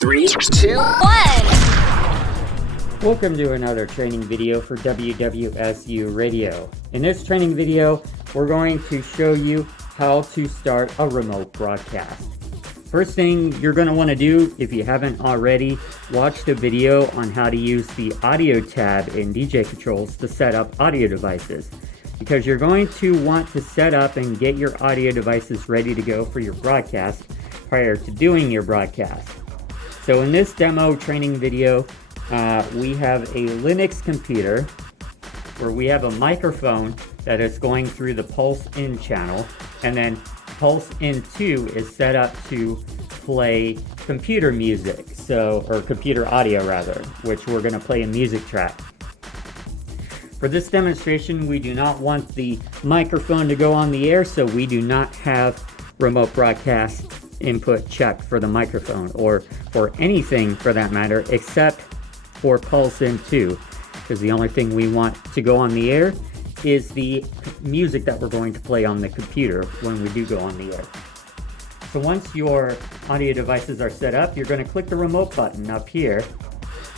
3, 2, 1. Welcome to another training video for WWSU Radio. In this training video, we're going to show you how to start a remote broadcast. First thing you're going to want to do, if you haven't already, watch the video on how to use the audio tab in DJ Controls to set up audio devices. Because you're going to want to set up and get your audio devices ready to go for your broadcast prior to doing your broadcast. So in this demo training video, we have a Linux computer where we have a microphone that is going through the Pulse In channel, and then Pulse In 2 is set up to play computer music, or computer audio rather, which we're going to play a music track. For this demonstration, we do not want the microphone to go on the air, so we do not have remote broadcast input checked for the microphone, or for anything for that matter, except for Pulse In 2, because the only thing we want to go on the air is the music that we're going to play on the computer when we do go on the air. So once your audio devices are set up, you're going to click the remote button up here,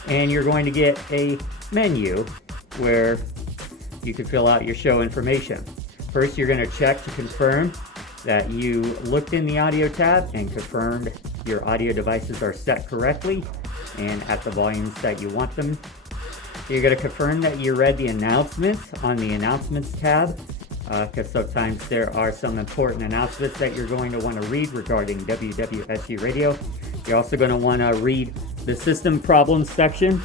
and you're going to get a menu where you can fill out your show information. First, you're going to check to confirm that you looked in the audio tab and confirmed your audio devices are set correctly and at the volumes that you want them. You're going to confirm that you read the announcements on the announcements tab, because sometimes there are some important announcements that you're going to want to read regarding WWSU Radio. You're also going to want to read the system problems section,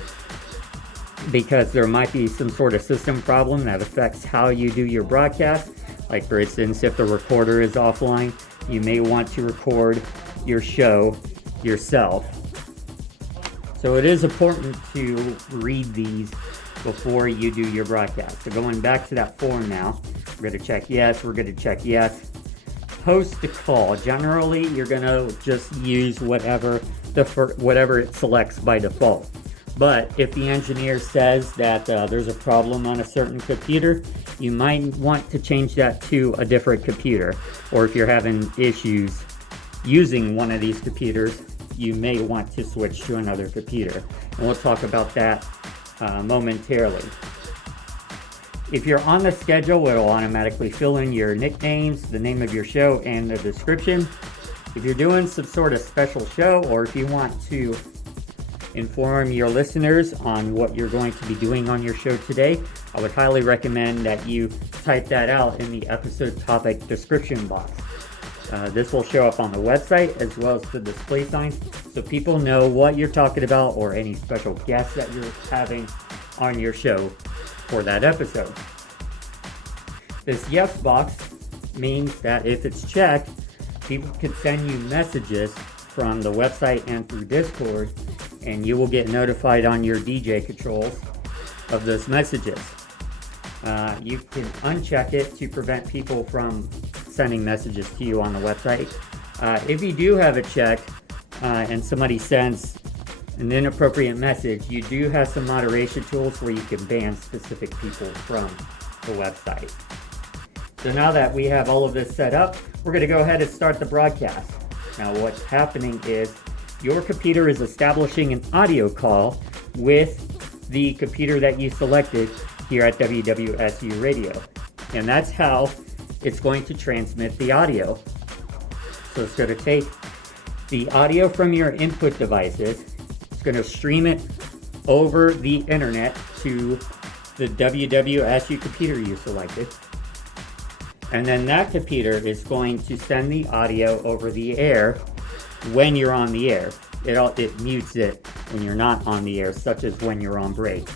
because there might be some sort of system problem that affects how you do your broadcast. Like for instance, if the recorder is offline, you may want to record your show yourself. So it is important to read these before you do your broadcast. So going back to that form now, we're going to check yes, we're going to check yes. Post to call. Generally, you're going to just use whatever it selects by default. But if the engineer says that there's a problem on a certain computer, you might want to change that to a different computer. Or if you're having issues using one of these computers, you may want to switch to another computer. And we'll talk about that momentarily. If you're on the schedule, it'll automatically fill in your nicknames, the name of your show, and the description. If you're doing some sort of special show, or if you want to inform your listeners on what you're going to be doing on your show today, I would highly recommend that you type that out in the episode topic description box. This will show up on the website as well as the display signs, so people know what you're talking about or any special guests that you're having on your show for that episode. This yes box means that if it's checked, people can send you messages from the website and through Discord, and you will get notified on your DJ controls of those messages. You can uncheck it to prevent people from sending messages to you on the website. If you do have it checked and somebody sends an inappropriate message, you do have some moderation tools where you can ban specific people from the website. So now that we have all of this set up, we're going to go ahead and start the broadcast. Now what's happening is your computer is establishing an audio call with the computer that you selected here at WWSU Radio. And that's how it's going to transmit the audio. So it's going to take the audio from your input devices, it's going to stream it over the internet to the WWSU computer you selected. And then that computer is going to send the audio over the air when you're on the air. It mutes it when you're not on the air, such as when you're on break.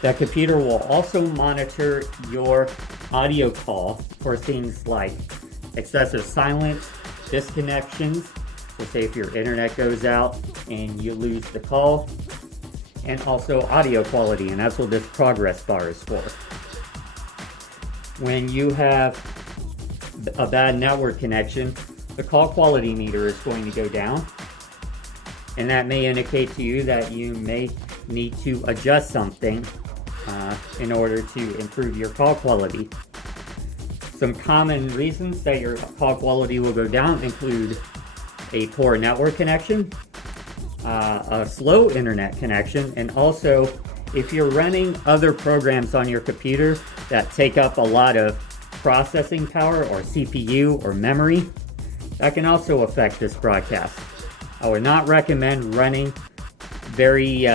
That computer will also monitor your audio call for things like excessive silence, disconnections, so say if your internet goes out and you lose the call, and also audio quality, and that's what this progress bar is for. When you have a bad network connection, the call quality meter is going to go down, and that may indicate to you that you may need to adjust something in order to improve your call quality. Some common reasons that your call quality will go down include a poor network connection, a slow internet connection, and also if you're running other programs on your computer that take up a lot of processing power or CPU or memory, that can also affect this broadcast. I would not recommend running very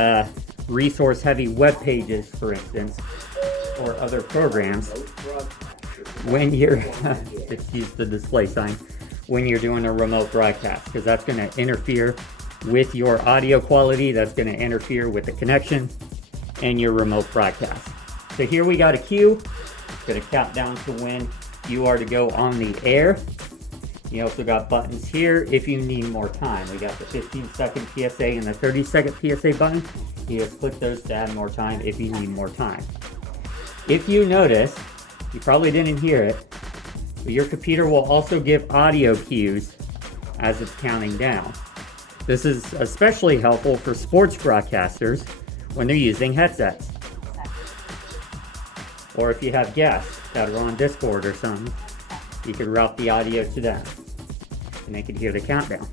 resource heavy web pages, for instance, or other programs when you're excuse the display sign, when you're doing a remote broadcast, because that's going to interfere with your audio quality, that's going to interfere with the connection and your remote broadcast. So here we got a cue. It's going to count down to when you are to go on the air. You also got buttons here if you need more time. We got the 15-second PSA and the 30-second PSA button. You just click those to add more time if you need more time. If you notice, you probably didn't hear it, but your computer will also give audio cues as it's counting down. This is especially helpful for sports broadcasters when they're using headsets. Or if you have guests that are on Discord or something, you can route the audio to them and they can hear the countdown.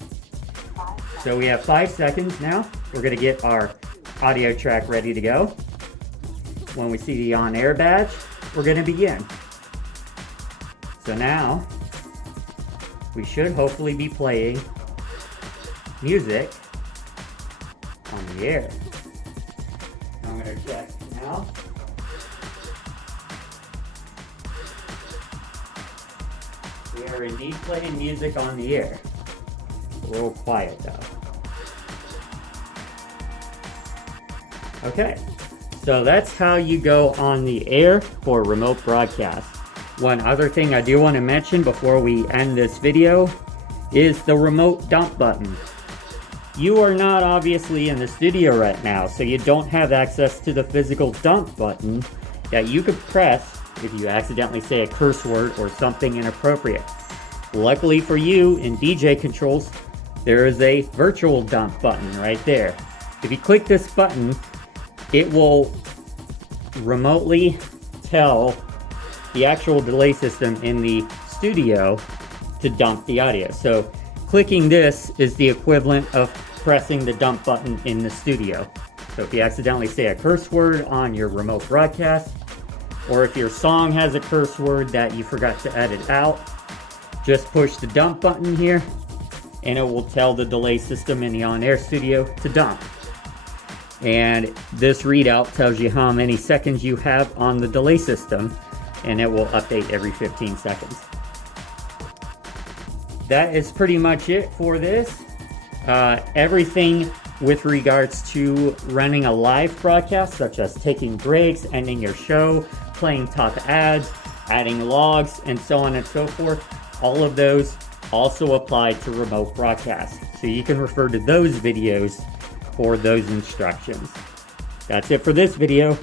So we have 5 seconds now. We're going to get our audio track ready to go. When we see the on-air badge, we're going to begin. So now, we should hopefully be playing music on the air. I'm going to check now. We are indeed playing music on the air. A little quiet though. Okay, so that's how you go on the air for remote broadcast. One other thing I do want to mention before we end this video is the remote dump button. You are not obviously in the studio right now, so you don't have access to the physical dump button that you could press if you accidentally say a curse word or something inappropriate. Luckily for you, in DJ controls, there is a virtual dump button right there. If you click this button, it will remotely tell the actual delay system in the studio to dump the audio. So clicking this is the equivalent of pressing the dump button in the studio. So if you accidentally say a curse word on your remote broadcast, or if your song has a curse word that you forgot to edit out, just push the dump button here and it will tell the delay system in the on-air studio to dump. And this readout tells you how many seconds you have on the delay system, and it will update every 15 seconds. That is pretty much it for this. Everything with regards to running a live broadcast, such as taking breaks, ending your show, playing top ads, adding logs, and so on and so forth, all of those also apply to remote broadcasts. So you can refer to those videos for those instructions. That's it for this video.